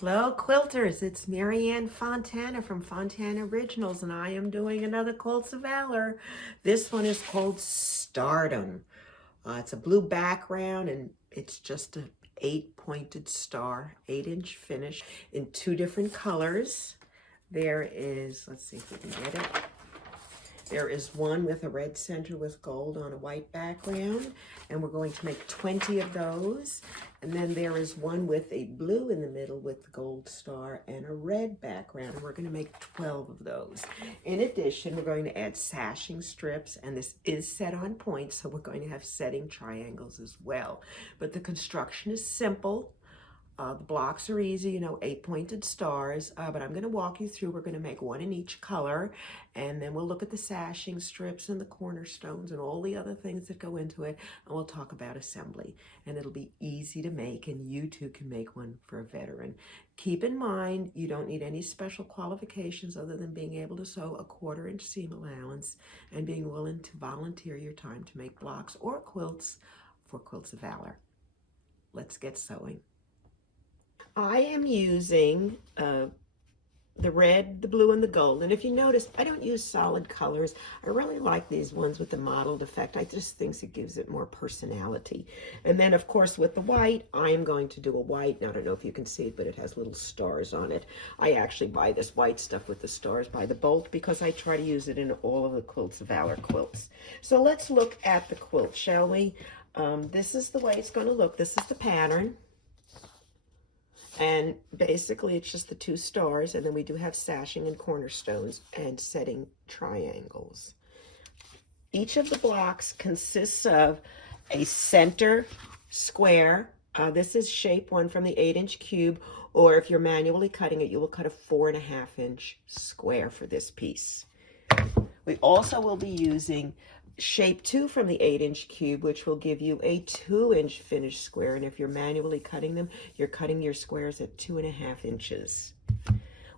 Hello quilters, it's Marianne Fontana from FontanaOriginals and I am doing another Quilts of Valor. This one is called Stardom. It's a blue background and it's just a 8-pointed star, 8-inch finish in 2 different colors. There is, let's see if we can get it. There is one with a red center with gold on a white background, and we're going to make 20 of those. And then there is one with a blue in the middle with the gold star and a red background, and we're going to make 12 of those. In addition, we're going to add sashing strips, and this is set on points, so we're going to have setting triangles as well. But the construction is simple. The blocks are easy, 8-pointed stars, but I'm going to walk you through. We're going to make one in each color, and then we'll look at the sashing strips and the cornerstones and all the other things that go into it, and we'll talk about assembly. And it'll be easy to make, and you too can make one for a veteran. Keep in mind, you don't need any special qualifications other than being able to sew a 1/4-inch seam allowance and being willing to volunteer your time to make blocks or quilts for Quilts of Valor. Let's get sewing. I am using the red, the blue, and the gold. And if you notice, I don't use solid colors. I really like these ones with the mottled effect. I just think it gives it more personality. And then, of course, with the white, I am going to do a white. Now, I don't know if you can see it, but it has little stars on it. I actually buy this white stuff with the stars by the bolt because I try to use it in all of the Quilts of Valor quilts. So let's look at the quilt, shall we? This is the way it's going to look. This is the pattern. And basically it's just the 2 stars, and then we do have sashing and cornerstones and setting triangles. Each of the blocks consists of a center square. This is shape 1 from the 8-inch cube, or if you're manually cutting it, you will cut a 4.5-inch square for this piece. We also will be using shape 2 from the 8-inch cube, which will give you a 2-inch finished square. And if you're manually cutting them, you're cutting your squares at 2.5 inches.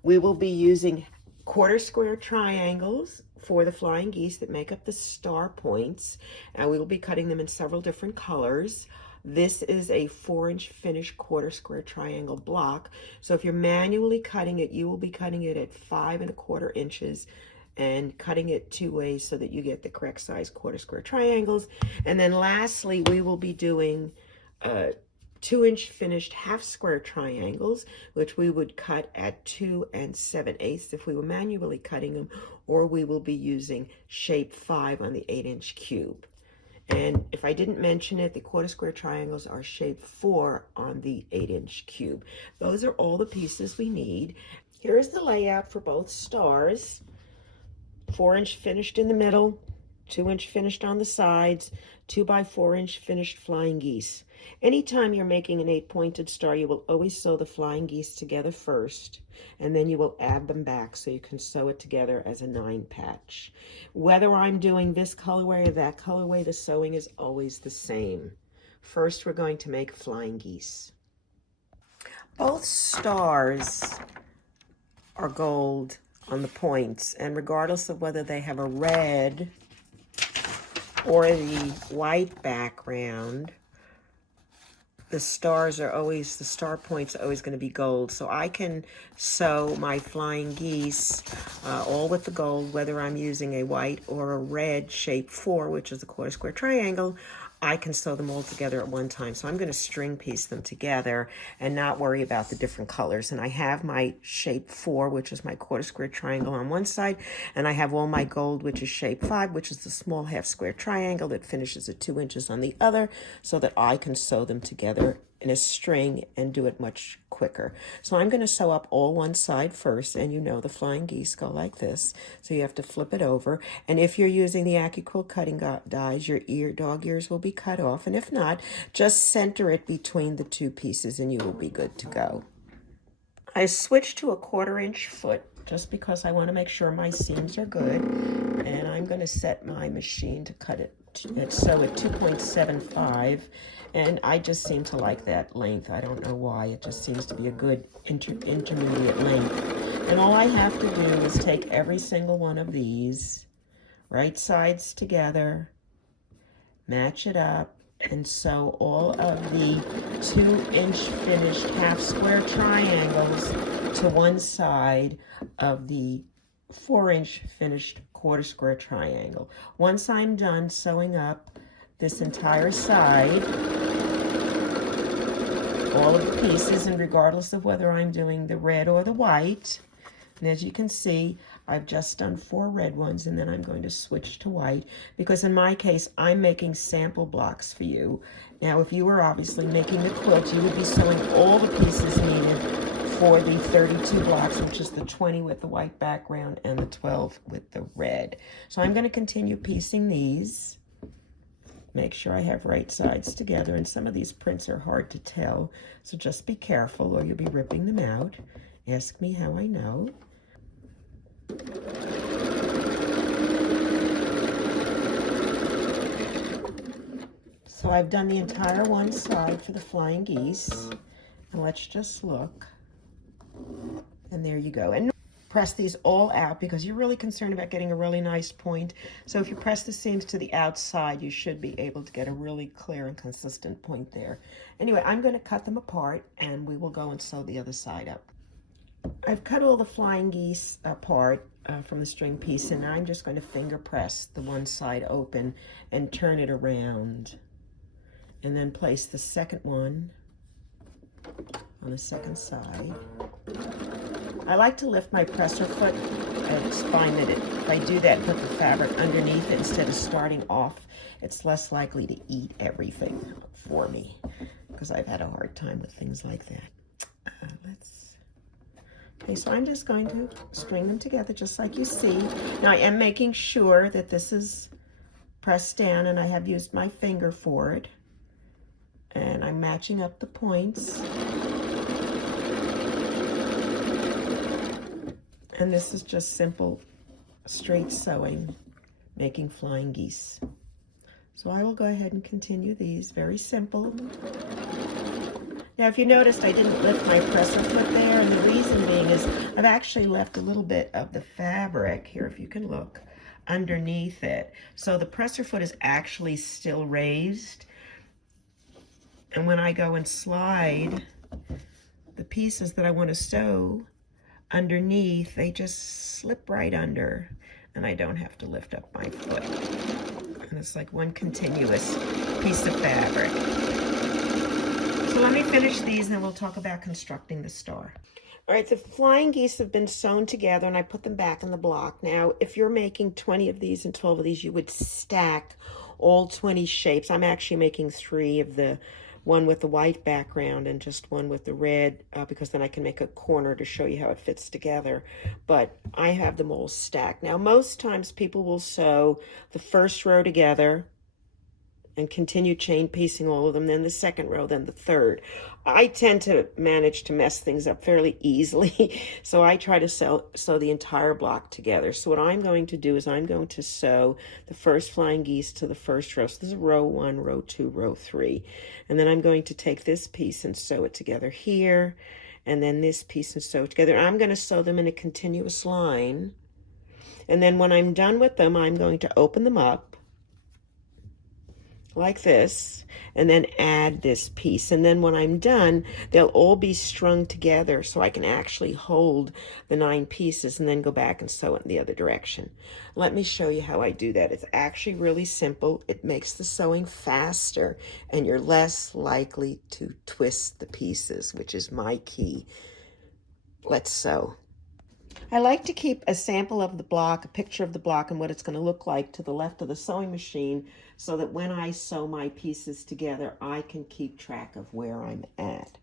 We will be using 1/4 square triangles for the flying geese that make up the star points. And we will be cutting them in several different colors. This is a 4-inch finished 1/4 square triangle block. So if you're manually cutting it, you will be cutting it at 5.25 inches and cutting it 2 ways so that you get the correct size 1/4 square triangles. And then lastly, we will be doing 2-inch finished 1/2 square triangles, which we would cut at 2 7/8 if we were manually cutting them, or we will be using shape 5 on the 8-inch cube. And if I didn't mention it, the 1/4 square triangles are shape 4 on the 8-inch cube. Those are all the pieces we need. Here's the layout for both stars. 4-inch finished in the middle, 2-inch finished on the sides, 2x4-inch finished flying geese. Anytime you're making an 8-pointed star, you will always sew the flying geese together first, and then you will add them back so you can sew it together as a 9-patch. Whether I'm doing this colorway or that colorway, the sewing is always the same. First, we're going to make flying geese. Both stars are gold on the points, and regardless of whether they have a red or the white background, the stars are always, the star points are always going to be gold. So I can sew my flying geese all with the gold, whether I'm using a white or a red shape 4, which is a 1/4 square triangle. I can sew them all together at one time. So I'm going to string piece them together and not worry about the different colors. And I have my shape 4, which is my 1/4 square triangle on one side, and I have all my gold, which is shape 5, which is the small 1/2 square triangle that finishes at 2 inches on the other, so that I can sew them together in a string and do it much quicker. So I'm going to sew up all one side first, and the flying geese go like this, so you have to flip it over. And if you're using the AccuQuilt cutting dies, your dog ears will be cut off, and if not, just center it between the 2 pieces and you will be good to go. I switched to a 1/4-inch foot just because I want to make sure my seams are good, and I'm going to set my machine to cut it sew at 2.75, and I just seem to like that length. I don't know why. It just seems to be a good intermediate length. And all I have to do is take every single one of these, right sides together, match it up, and sew all of the 2-inch finished half square triangles to one side of the 4-inch finished quarter square triangle. Once I'm done sewing up this entire side, all of the pieces, and regardless of whether I'm doing the red or the white, and as you can see, I've just done 4 red ones, and then I'm going to switch to white, because in my case, I'm making sample blocks for you. Now, if you were obviously making the quilt, you would be sewing all the pieces needed for the 32 blocks, which is the 20 with the white background and the 12 with the red. So I'm going to continue piecing these. Make sure I have right sides together, and some of these prints are hard to tell, so just be careful or you'll be ripping them out. Ask me how I know. So I've done the entire one side for the flying geese, and let's just look, and there you go. And press these all out because you're really concerned about getting a really nice point. So if you press the seams to the outside, you should be able to get a really clear and consistent point there. Anyway, I'm going to cut them apart, and we will go and sew the other side up. I've cut all the flying geese apart from the string piece, and I'm just going to finger press the one side open and turn it around, and then place the second one on the second side. I like to lift my presser foot. I just find that if I do that and put the fabric underneath it instead of starting off, it's less likely to eat everything for me, because I've had a hard time with things like that. Okay, so I'm just going to string them together just like you see. Now I am making sure that this is pressed down, and I have used my finger for it. And I'm matching up the points. And this is just simple straight sewing, making flying geese. So I will go ahead and continue these, very simple. Now, if you noticed, I didn't lift my presser foot there, and the reason being is I've actually left a little bit of the fabric, here if you can look, underneath it. So the presser foot is actually still raised, and when I go and slide the pieces that I want to sew underneath, they just slip right under, and I don't have to lift up my foot. And it's like one continuous piece of fabric. So let me finish these, and then we'll talk about constructing the star. All right, the flying geese have been sewn together, and I put them back in the block. Now, if you're making 20 of these and 12 of these, you would stack all 20 shapes. I'm actually making 3 of the one with the white background and just one with the red, because then I can make a corner to show you how it fits together. But I have them all stacked. Now, most times people will sew the first row together and continue chain piecing all of them, then the second row, then the third. I tend to manage to mess things up fairly easily, so I try to sew the entire block together. So what I'm going to do is I'm going to sew the first flying geese to the first row. So this is row 1, row 2, row 3. And then I'm going to take this piece and sew it together here, and then this piece and sew it together. I'm going to sew them in a continuous line. And then when I'm done with them, I'm going to open them up like this, and then add this piece. And then when I'm done, they'll all be strung together so I can actually hold the 9 pieces and then go back and sew it in the other direction. Let me show you how I do that. It's actually really simple. It makes the sewing faster, and you're less likely to twist the pieces, which is my key. Let's sew. I like to keep a sample of the block, a picture of the block and what it's going to look like to the left of the sewing machine, so that when I sew my pieces together, I can keep track of where I'm at.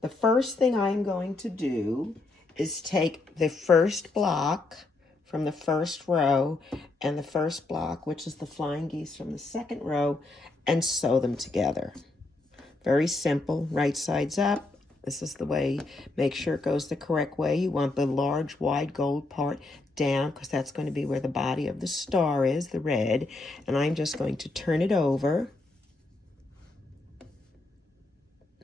The first thing I'm going to do is take the first block from the first row and the first block, which is the flying geese, from the second row, and sew them together. Very simple, right sides up. This is the way, make sure it goes the correct way. You want the large, wide gold part down, because that's going to be where the body of the star is, the red. And I'm just going to turn it over,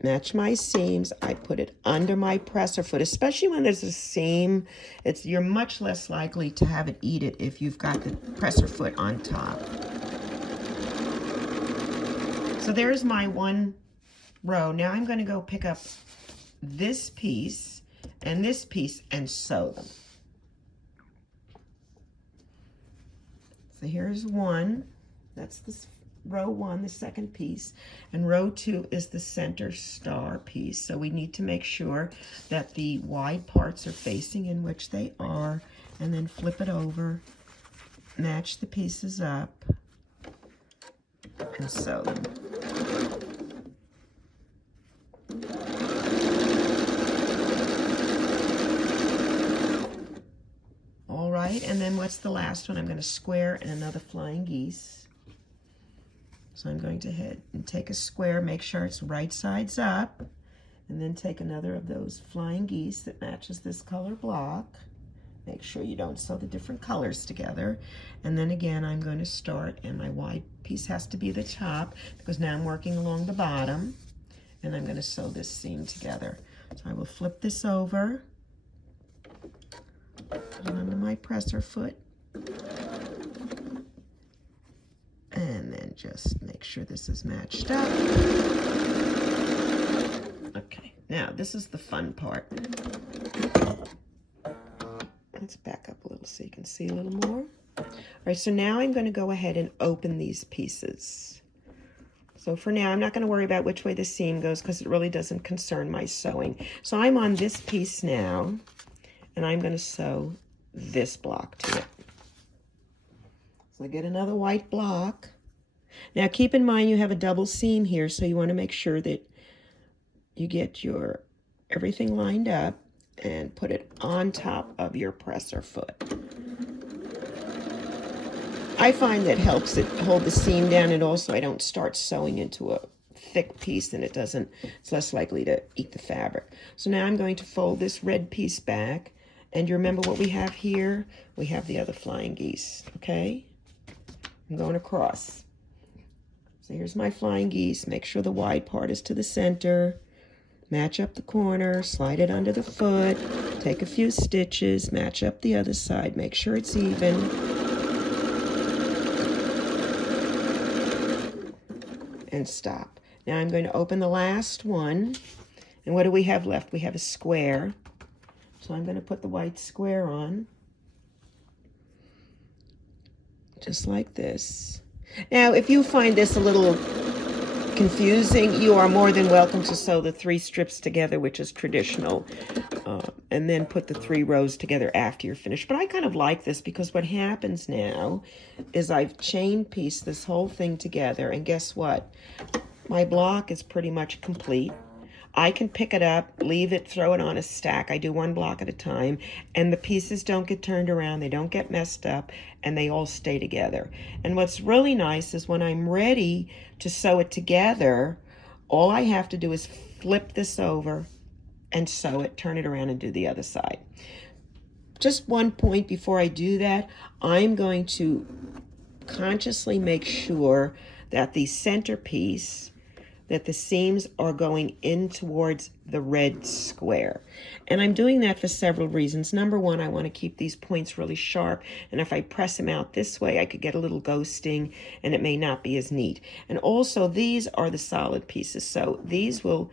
match my seams. I put it under my presser foot, especially when there's a seam. You're much less likely to have it eat it if you've got the presser foot on top. So So there's my one row. Now I'm going to go pick up this piece and this piece and sew them. So here's one. That's this row one, the second piece, and row two is the center star piece. So we need to make sure that the wide parts are facing in which they are, and then flip it over, match the pieces up, and sew them. All right, and then what's the last one? I'm going to square and another flying geese. So I'm going to head and take a square, make sure it's right sides up, and then take another of those flying geese that matches this color block. Make sure you don't sew the different colors together. And then again, I'm going to start, and my wide piece has to be the top because now I'm working along the bottom, and I'm going to sew this seam together. So I will flip this over, put it onto my presser foot, and then just make sure this is matched up. Okay, now this is the fun part. Let's back up a little so you can see a little more. All right, so now I'm going to go ahead and open these pieces. So for now, I'm not going to worry about which way the seam goes because it really doesn't concern my sewing. So I'm on this piece now, and I'm going to sew this block to it. So I get another white block. Now keep in mind you have a double seam here, so you want to make sure that you get your everything lined up and put it on top of your presser foot. I find that helps it hold the seam down, and also I don't start sewing into a thick piece and it's less likely to eat the fabric. So now I'm going to fold this red piece back, and you remember what we have here? We have the other flying geese, okay? I'm going across. So here's my flying geese. Make sure the wide part is to the center. Match up the corner, slide it under the foot, take a few stitches, match up the other side, make sure it's even. And stop. Now I'm going to open the last one. And what do we have left? We have a square. So I'm going to put the white square on. Just like this. Now, if you find this a little confusing, you are more than welcome to sew the 3 strips together, which is traditional, and then put the 3 rows together after you're finished. But I kind of like this because what happens now is I've chain pieced this whole thing together, and guess what? My block is pretty much complete. I can pick it up, leave it, throw it on a stack. I do 1 block at a time, and the pieces don't get turned around, they don't get messed up, and they all stay together. And what's really nice is when I'm ready to sew it together, all I have to do is flip this over and sew it, turn it around, and do the other side. Just one point before I do that, I'm going to consciously make sure that the centerpiece, that the seams are going in towards the red square. And I'm doing that for several reasons. Number one, I want to keep these points really sharp, and if I press them out this way, I could get a little ghosting and it may not be as neat. And also, these are the solid pieces, so these will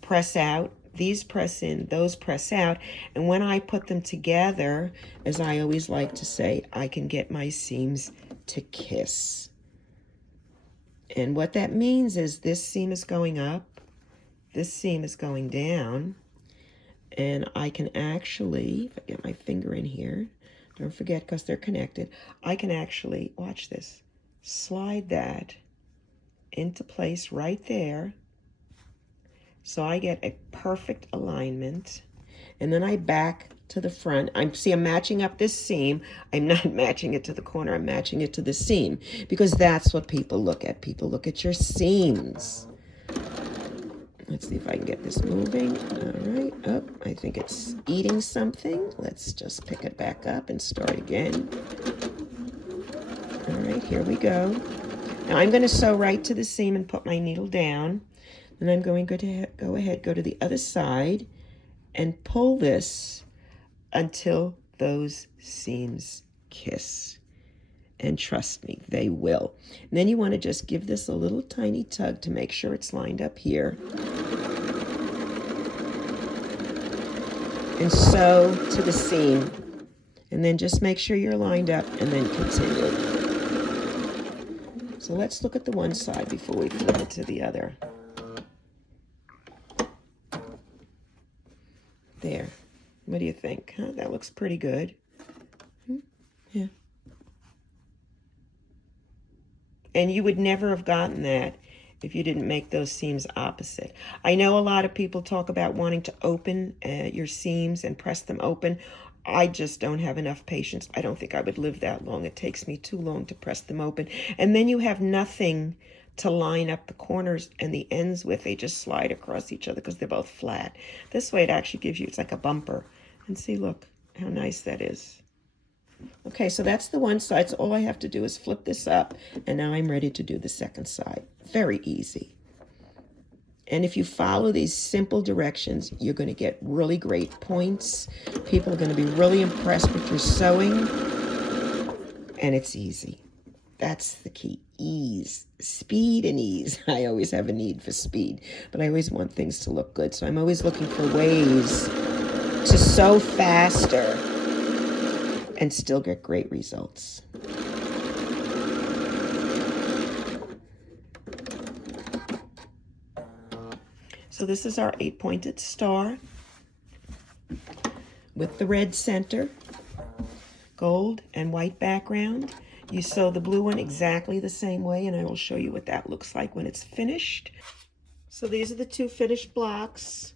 press out, these press in, those press out, and when I put them together, as I always like to say, I can get my seams to kiss. And what that means is this seam is going up, this seam is going down, and I can actually, if I get my finger in here, don't forget because they're connected, I can actually, watch this, slide that into place right there, so I get a perfect alignment, and then I back to the front. I'm matching up this seam. I'm not matching it to the corner, I'm matching it to the seam, because that's what people look at. People look at your seams. Let's see if I can get this moving. All right, oh, I think it's eating something. Let's just pick it back up and start again. All right, here we go. Now I'm going to sew right to the seam and put my needle down. And I'm going to go to the other side and pull this until those seams kiss. And trust me, they will. And then you want to just give this a little tiny tug to make sure it's lined up here. And sew to the seam. And then just make sure you're lined up and then continue. So let's look at the one side before we flip it to the other. There. What do you think? Huh? That looks pretty good. Yeah. And you would never have gotten that if you didn't make those seams opposite. I know a lot of people talk about wanting to open your seams and press them open. I just don't have enough patience. I don't think I would live that long. It takes me too long to press them open. And then you have nothing to line up the corners and the ends with. They just slide across each other because they're both flat. This way it actually gives you, it's like a bumper. And see, look how nice that is. Okay, so that's the one side. So all I have to do is flip this up, and now I'm ready to do the second side. Very easy. And if you follow these simple directions, you're going to get really great points. People are going to be really impressed with your sewing. And it's easy. That's the key. Ease. Speed and ease. I always have a need for speed, but I always want things to look good. So I'm always looking for ways to sew faster and still get great results. So this is our 8-pointed star with the red center, gold and white background. You sew the blue one exactly the same way, and I will show you what that looks like when it's finished. So these are the two finished blocks.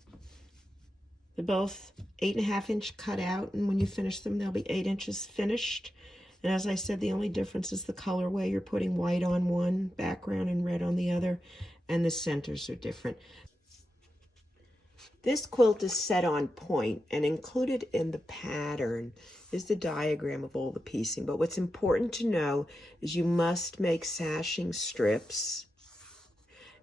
They're both 8.5-inch cut out, and when you finish them, they'll be 8 inches finished. And as I said, the only difference is the colorway. You're putting white on one background and red on the other, and the centers are different. This quilt is set on point, and included in the pattern is the diagram of all the piecing. But what's important to know is you must make sashing strips.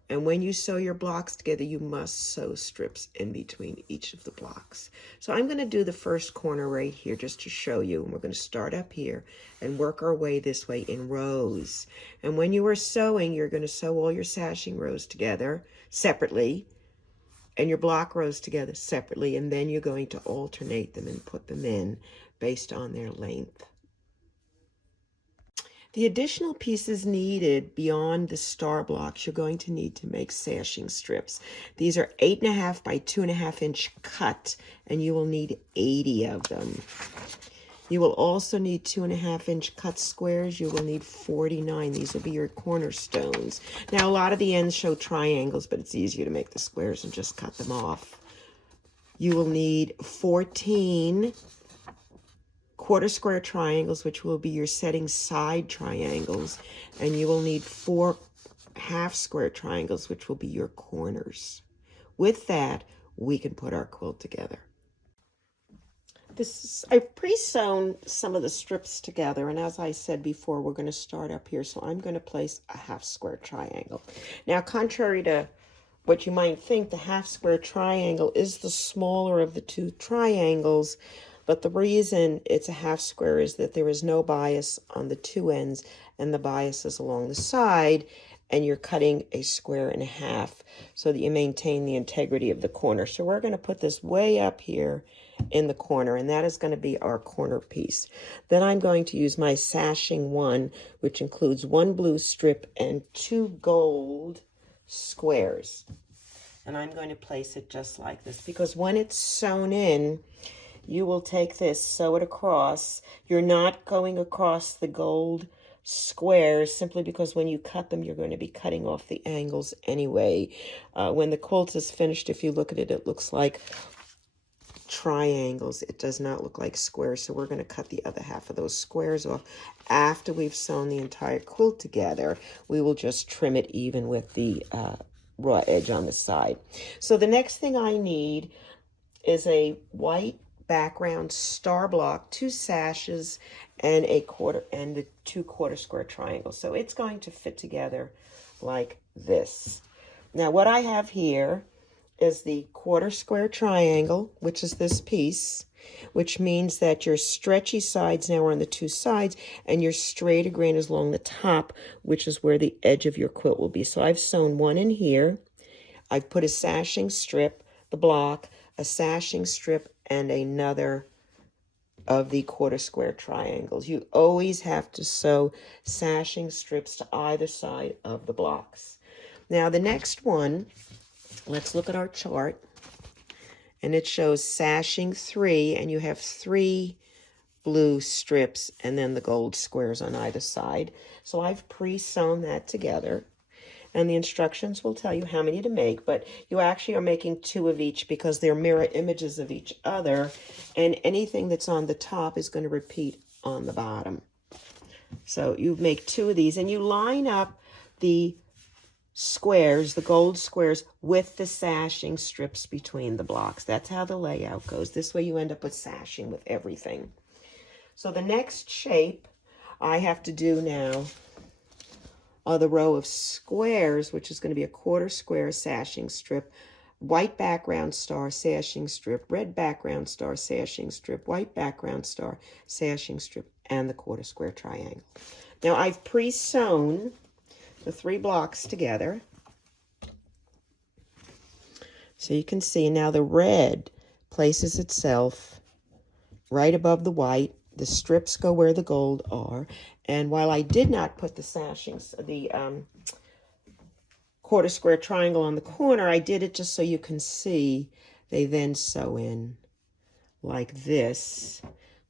And when you sew your blocks together, you must sew strips in between each of the blocks. So I'm going to do the first corner right here just to show you. And we're going to start up here and work our way this way in rows. And when you are sewing, you're going to sew all your sashing rows together separately and your block rows together separately. And then you're going to alternate them and put them in based on their length. The additional pieces needed beyond the star blocks, you're going to need to make sashing strips. These are 8.5 by 2.5-inch cut, and you will need 80 of them. You will also need 2.5-inch cut squares. You will need 49. These will be your cornerstones. Now, a lot of the ends show triangles, but it's easier to make the squares and just cut them off. You will need 14 quarter square triangles, which will be your setting side triangles, and you will need 4 half square triangles, which will be your corners. With that, we can put our quilt together. I've pre-sewn some of the strips together, and as I said before, we're going to start up here, so I'm going to place a half square triangle. Now, contrary to what you might think, the half square triangle is the smaller of the two triangles. But the reason it's a half square is that there is no bias on the two ends, and the bias is along the side, and you're cutting a square in half so that you maintain the integrity of the corner. So we're going to put this way up here in the corner, and that is going to be our corner piece. Then I'm going to use my sashing one, which includes 1 blue strip and 2 gold squares. And I'm going to place it just like this, because when it's sewn in, you will take this, sew it across. You're not going across the gold squares simply because when you cut them, you're going to be cutting off the angles anyway. When the quilt is finished, if you look at it, it looks like triangles. It does not look like squares, so we're going to cut the other half of those squares off. After we've sewn the entire quilt together, we will just trim it even with the raw edge on the side. So the next thing I need is a white background star block, 2 sashes, and the 2 quarter square triangles. So it's going to fit together like this. Now what I have here is the quarter square triangle, which is this piece, which means that your stretchy sides now are on the two sides, and your straighter grain is along the top, which is where the edge of your quilt will be. So I've sewn one in here. I've put a sashing strip, the block, a sashing strip, and another of the quarter square triangles. You always have to sew sashing strips to either side of the blocks. Now the next one, let's look at our chart. And it shows sashing 3, and you have 3 blue strips and then the gold squares on either side. So I've pre-sewn that together. And the instructions will tell you how many to make, but you actually are making 2 of each because they're mirror images of each other, and anything that's on the top is going to repeat on the bottom. So you make 2 of these, and you line up the squares, the gold squares, with the sashing strips between the blocks. That's how the layout goes. This way you end up with sashing with everything. So the next shape I have to do now are the row of squares, which is going to be a quarter square sashing strip, white background star sashing strip, red background star sashing strip, white background star sashing strip, and the quarter square triangle. Now I've pre-sewn the 3 blocks together. So you can see now the red places itself right above the white. The strips go where the gold are. And while I did not put the sashings, the quarter square triangle on the corner, I did it just so you can see. They then sew in like this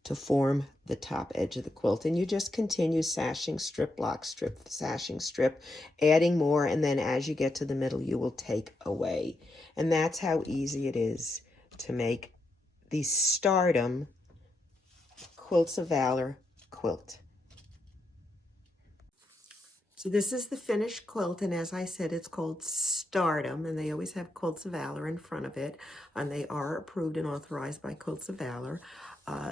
to form the top edge of the quilt. And you just continue sashing strip, block strip, sashing strip, adding more, and then as you get to the middle, you will take away. And that's how easy it is to make the Stardom Quilts of Valor quilt. So this is the finished quilt, and as I said, it's called Stardom, and they always have Quilts of Valor in front of it, and they are approved and authorized by Quilts of Valor.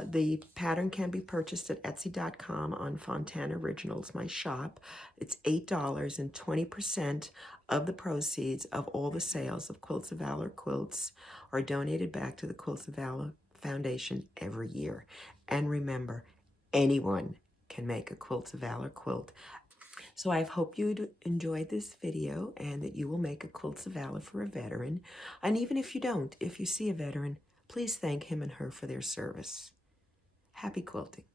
The pattern can be purchased at Etsy.com on FontanaOriginals, my shop. It's $8, and 20% of the proceeds of all the sales of Quilts of Valor quilts are donated back to the Quilts of Valor Foundation every year. And remember, anyone can make a Quilts of Valor quilt. So I hope you enjoyed this video and that you will make a Quilts of Valor for a veteran. And even if you don't, if you see a veteran, please thank him and her for their service. Happy quilting.